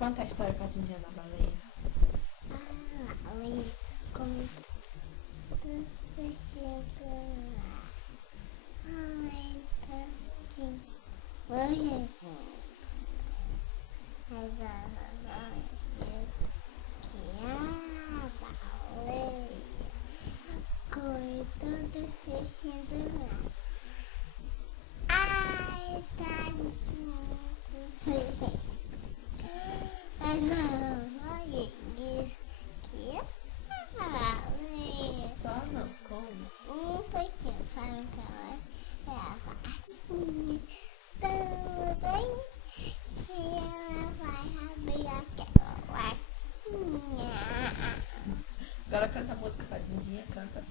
Conta a história pra Tindinha da baleia. Baleia como você chegou lá. Ai, tá aqui. Hoje que a baleia cortou fechando lá. Ai, tadinho. Agora diz que a baleia Só não, como? um pouquinho para que ela vai também que ela vai abrir aquela latinha. Agora canta a música pra Tindinha, canta.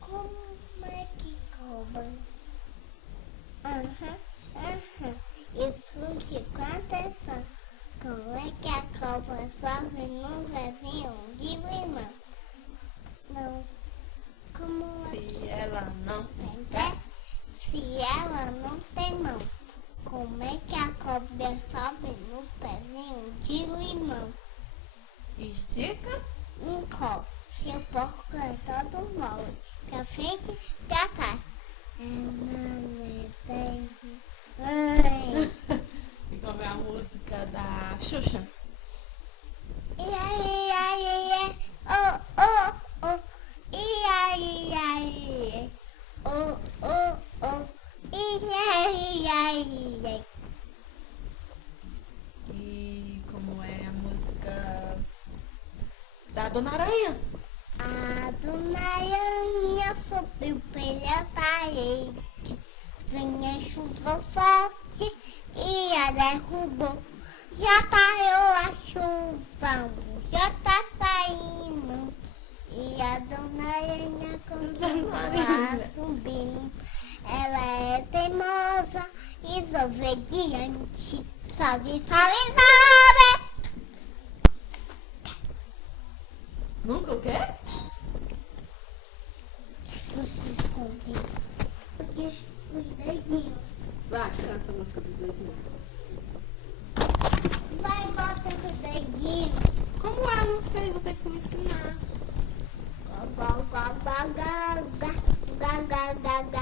Como é que cobra? Isso que atenção. Como é que a cobra sofre no vizinho de limão? Não. Como Se ela não tem pé, pé, se ela não tem mão? Como é que a cobra sobe no pezinho de limão? estica. Um copo, seu porco é todo mole, pra frente, pra trás. Não entende. Ai. E como é a música da Xuxa? Ia, oh, oh, oh. Ia, oh, oh, oh. Ia. E como é a música da Dona Aranha? A dona Aranha subiu pela parede, vinha chuva forte e a derrubou. Já parou a chuva, já tá saindo. E a dona Aranha continua subindo. Ela é teimosa e desobediente. Sobe. Nunca o quê? Você esconde. Porque os dedinhos. Vai, canta a música dos dedinhos. Vai, bota os dedinhos. Como é? Não sei, vou ter que me ensinar. Gaga.